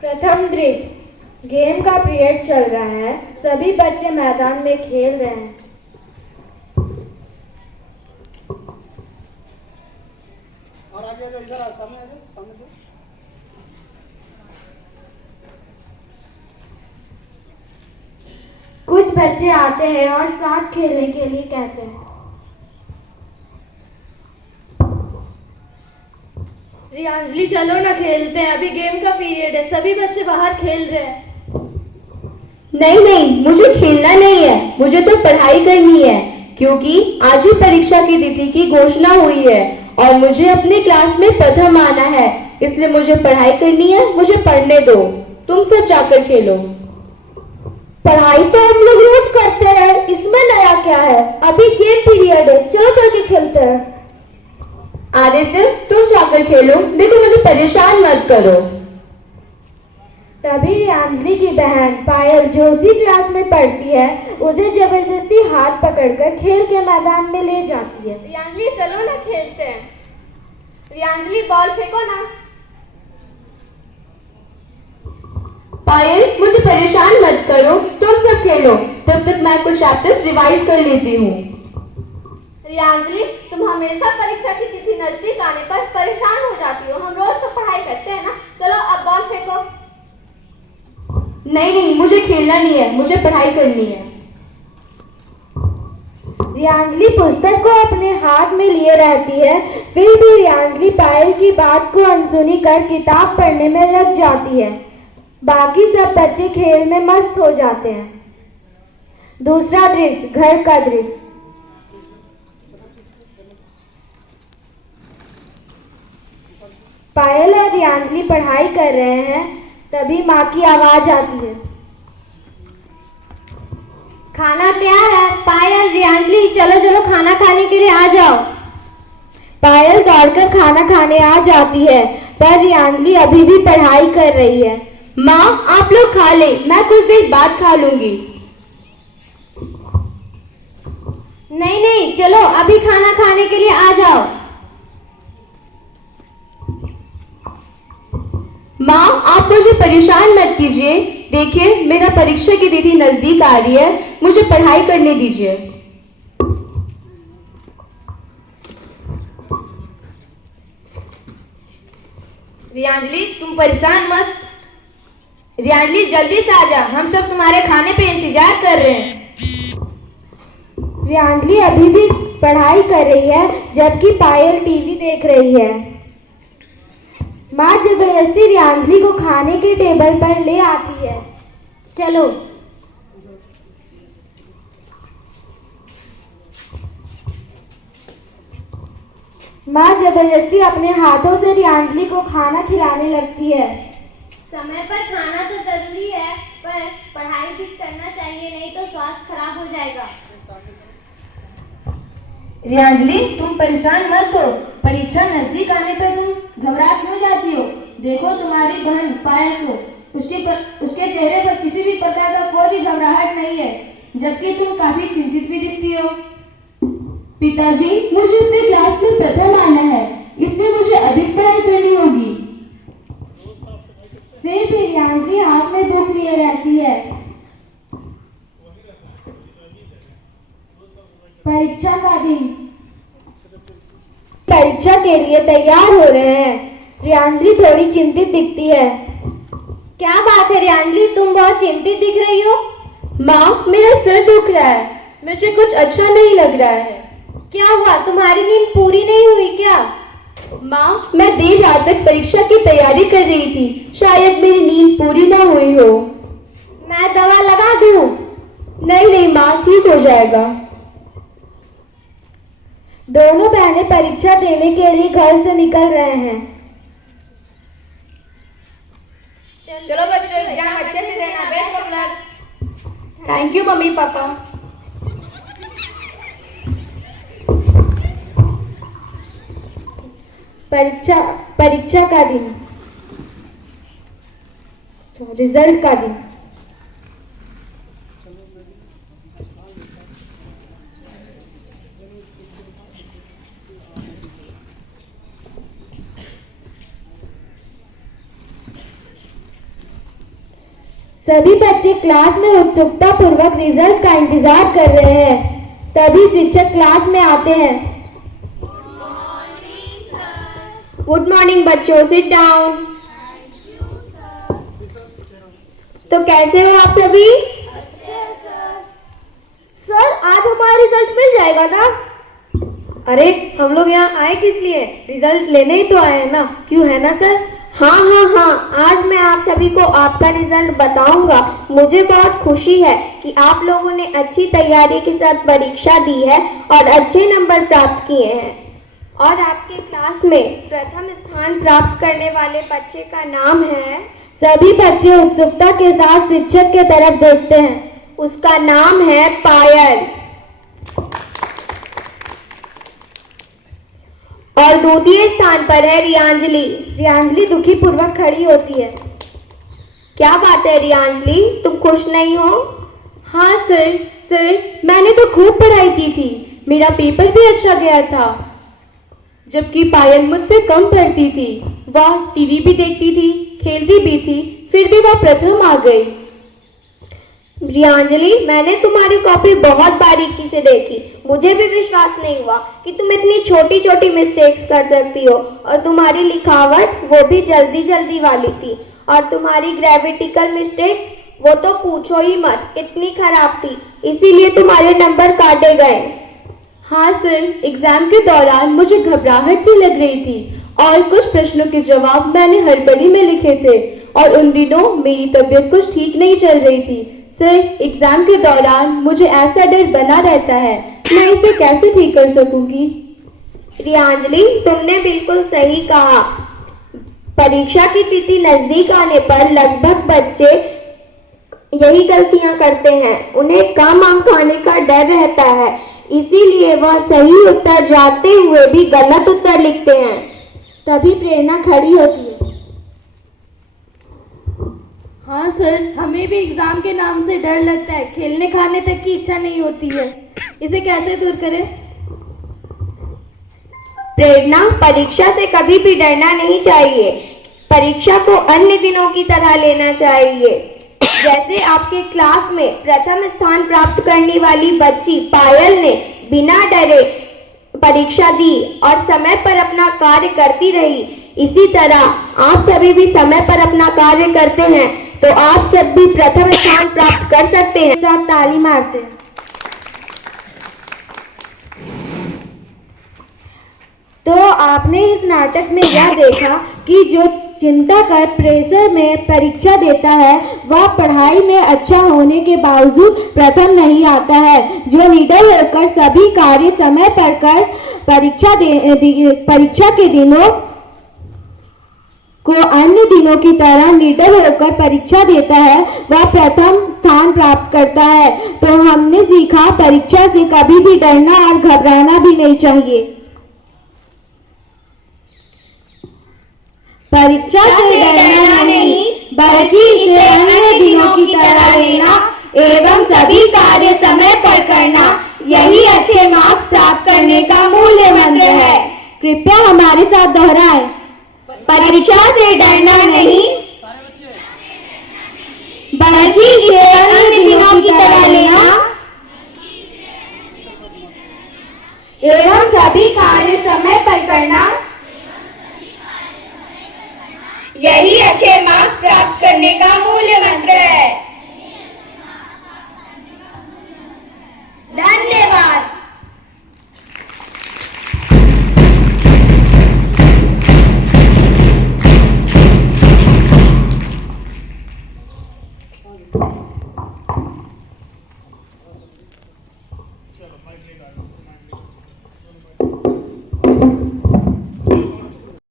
प्रथम दृश्य, गेम का पीरियड चल रहा है। सभी बच्चे मैदान में खेल रहे हैं। और आगे इधर आ, सामने आ जाओ, सामने से। कुछ बच्चे आते हैं और साथ खेलने के लिए कहते हैं। रियांजली चलो ना खेलते हैं, अभी गेम का पीरियड है, सभी बच्चे बाहर खेल रहे हैं। नहीं नहीं, मुझे खेलना नहीं है, मुझे तो पढ़ाई करनी है, क्योंकि आज ही परीक्षा की तिथि की घोषणा हुई है और मुझे अपनी क्लास में प्रथम आना है, इसलिए मुझे पढ़ाई करनी है। मुझे पढ़ने दो, तुम सब जाकर खेलो। पढ़ाई तो हम लोग रोज करते हैं, इसमें नया क्या है? अभी गेम पीरियड है, चलो चल के खेलते हैं। आदित्य, तुम जाकर खेलो, देखो मुझे परेशान मत करो। तभी रियांजली की बहन पायल जो उसी क्लास में पढ़ती है, उसे जबरदस्ती हाथ पकड़कर खेल के मैदान में ले जाती है। रियांजली चलो ना खेलते हैं। रियांजली बॉल फेंको ना। पायल, मुझे परेशान मत करो, तुम सब खेलो, तब तक मैं कुछ चैप्टर्स रिवाइज कर लेती हूँ। रियांजली, तुम हमेशा परीक्षा की तिथि नजदीक आने पर परेशान हो जाती हो। हम रोज तो पढ़ाई करते हैं ना। चलो अब बॉल फेंको। नहीं नहीं, मुझे खेलना नहीं है, मुझे पढ़ाई करनी है। रियांजली पुस्तक को अपने हाथ में लिए रहती है, फिर भी रियांजली पायल की बात को अनसुनी कर किताब पढ़ने में लग जाती है। बाकी सब बच्चे खेल में मस्त हो जाते हैं। दूसरा दृश्य, घर का दृश्य। पायल और रियांजली पढ़ाई कर रहे हैं, तभी माँ की आवाज आती है। खाना तैयार है। पायल, रियांजली, चलो चलो खाना खाने के लिए आ जाओ। पायल दौड़कर खाना खाने आ जाती है, पर रियांजली अभी भी पढ़ाई कर रही है। माँ, आप लोग खा ले, मैं कुछ देर बाद खा लूंगी। नहीं नहीं, चलो अभी खाना खाने के लिए आ जाओ। माँ, आप मुझे परेशान मत कीजिए, देखिए मेरा परीक्षा की तिथि नजदीक आ रही है, मुझे पढ़ाई करने दीजिए। रियांजली, तुम परेशान मत। रियांजली, जल्दी से आ जा, हम सब तुम्हारे खाने पे इंतजार कर रहे हैं। रियांजली अभी भी पढ़ाई कर रही है, जबकि पायल टीवी देख रही है। माँ जबरदस्ती रियांजली को खाने के टेबल पर ले आती है। चलो। माँ जबरदस्ती अपने हाथों से रियांजली को खाना खिलाने लगती है। समय पर खाना तो जरूरी है, पर पढ़ाई भी करना चाहिए, नहीं तो स्वास्थ्य खराब हो जाएगा। रियांजली, तुम परेशान मत हो, परीक्षा नजदीक आने पर तुम घबरा क्यों जाती हो? देखो तुम्हारी बहन पायल को, उसके चेहरे पर किसी भी प्रकार का कोई भी घबराहट नहीं है, जबकि तुम काफी चिंतित भी दिखती हो। पिताजी, मुझे अपने क्लास में प्रथम आना है, इसलिए मुझे अधिक पढ़ाई करनी होगी। फिर भी रियांजली हाथ में बुक लिए रहती है। परीक्षा का दिन। परीक्षा के लिए तैयार हो रहे हैं। रियांजली थोड़ी चिंतित दिखती है। क्या बात है रियांजली, तुम बहुत चिंतित दिख रही हो? माँ, मेरा सिर दुख रहा है, मुझे कुछ अच्छा नहीं लग रहा है। क्या हुआ, तुम्हारी नींद पूरी नहीं हुई क्या? माँ, मैं देर रात तक परीक्षा की तैयारी कर रही थी, शायद मेरी नींद पूरी ना हुई हो। मैं दवा लगा दूं? नहीं नहीं माँ, ठीक हो जाएगा। दोनों बहनें परीक्षा देने के लिए घर से निकल रहे हैं। चलो बच्चों, एग्जाम अच्छे से देना, best of luck. Thank you mummy papa. परीक्षा का दिन, रिजल्ट का दिन। सभी बच्चे क्लास में उत्सुकता पूर्वक रिजल्ट का इंतजार कर रहे हैं। तभी शिक्षक क्लास में आते हैं। गुड मॉर्निंग बच्चों, सिट डाउन। तो कैसे हो आप सभी? सर, आज हमारा रिजल्ट मिल जाएगा ना? अरे हम लोग यहाँ आए किस लिए? रिजल्ट लेने ही तो आए हैं ना, क्यों है ना सर? हाँ, आज मैं आप सभी को आपका रिजल्ट बताऊंगा। मुझे बहुत खुशी है कि आप लोगों ने अच्छी तैयारी के साथ परीक्षा दी है और अच्छे नंबर प्राप्त किए हैं। और आपके क्लास में प्रथम स्थान प्राप्त करने वाले बच्चे का नाम है? सभी बच्चे उत्सुकता के साथ शिक्षक के तरफ देखते हैं। उसका नाम है पायल। और द्वितीय स्थान पर है रियांजली। रियांजली दुखी पूर्वक खड़ी होती है। क्या बात है रियांजली, तुम खुश नहीं हो? हाँ सर, मैंने तो खूब पढ़ाई की थी, मेरा पेपर भी अच्छा गया था। जबकि पायल मुझसे कम पढ़ती थी, वह टीवी भी देखती थी, खेलती भी थी, फिर भी वह प्रथम आ गई। रियांजली, मैंने तुम्हारी कॉपी बहुत बारीकी से देखी। मुझे भी विश्वास नहीं हुआ कि तुम इतनी छोटी छोटी मिस्टेक्स कर सकती हो। और तुम्हारी लिखावट वो भी जल्दी वाली थी। और तुम्हारी ग्रेविटिकल मिस्टेक्स वो तो पूछो ही मत, इतनी खराब थी। इसीलिए तुम्हारे नंबर काटे गए। हाँ सर, एग्जाम के दौरान मुझे घबराहट सी लग रही थी और कुछ प्रश्नों के जवाब मैंने हड़बड़ी में लिखे थे और उन दिनों मेरी तबीयत कुछ ठीक नहीं चल रही थी। सर, एग्जाम के दौरान मुझे ऐसा डर बना रहता है, मैं इसे कैसे ठीक कर सकूंगी? रियांजली, तुमने बिल्कुल सही कहा। परीक्षा की तिथि नजदीक आने पर लगभग बच्चे यही गलतियां करते हैं। उन्हें कम अंक आने का डर रहता है, इसीलिए वह सही उत्तर जानते हुए भी गलत उत्तर लिखते हैं। तभी प्रेरणा खड़ी होती है। हाँ सर, हमें भी एग्जाम के नाम से डर लगता है, खेलने खाने तक की इच्छा नहीं होती है। इसे कैसे दूर करें? प्रेरणा, परीक्षा से कभी भी डरना नहीं चाहिए। परीक्षा को अन्य दिनों की तरह लेना चाहिए। जैसे आपके क्लास में प्रथम स्थान प्राप्त करने वाली बच्ची पायल ने बिना डरे परीक्षा दी और समय पर अपना कार्य करती रही, इसी तरह आप सभी भी समय पर अपना कार्य करते हैं तो आप सब भी प्रथम स्थान प्राप्त कर सकते हैं। साथ ताली मारते हैं। तो आपने इस नाटक में यह देखा कि जो चिंता कर प्रेशर में परीक्षा देता है वह पढ़ाई में अच्छा होने के बावजूद प्रथम नहीं आता है। जो निडर होकर सभी कार्य समय पर कर परीक्षा के दिनों को अन्य दिनों की तरह निडर होकर परीक्षा देता है वह प्रथम स्थान प्राप्त करता है। तो हमने सीखा परीक्षा से कभी भी डरना और घबराना भी नहीं चाहिए। परीक्षा से डरना नहीं बल्कि इसे अन्य दिनों की तरह लेना एवं सभी कार्य समय पर करना, यही अच्छे मार्क्स प्राप्त करने का मूल्य मंत्र है। कृपया हमारे साथ दोहराएं। परीक्षा से डरना नहीं बल्कि इसे अन्य दिनों की तरह लेना एवं सभी कार्य समय पर करना,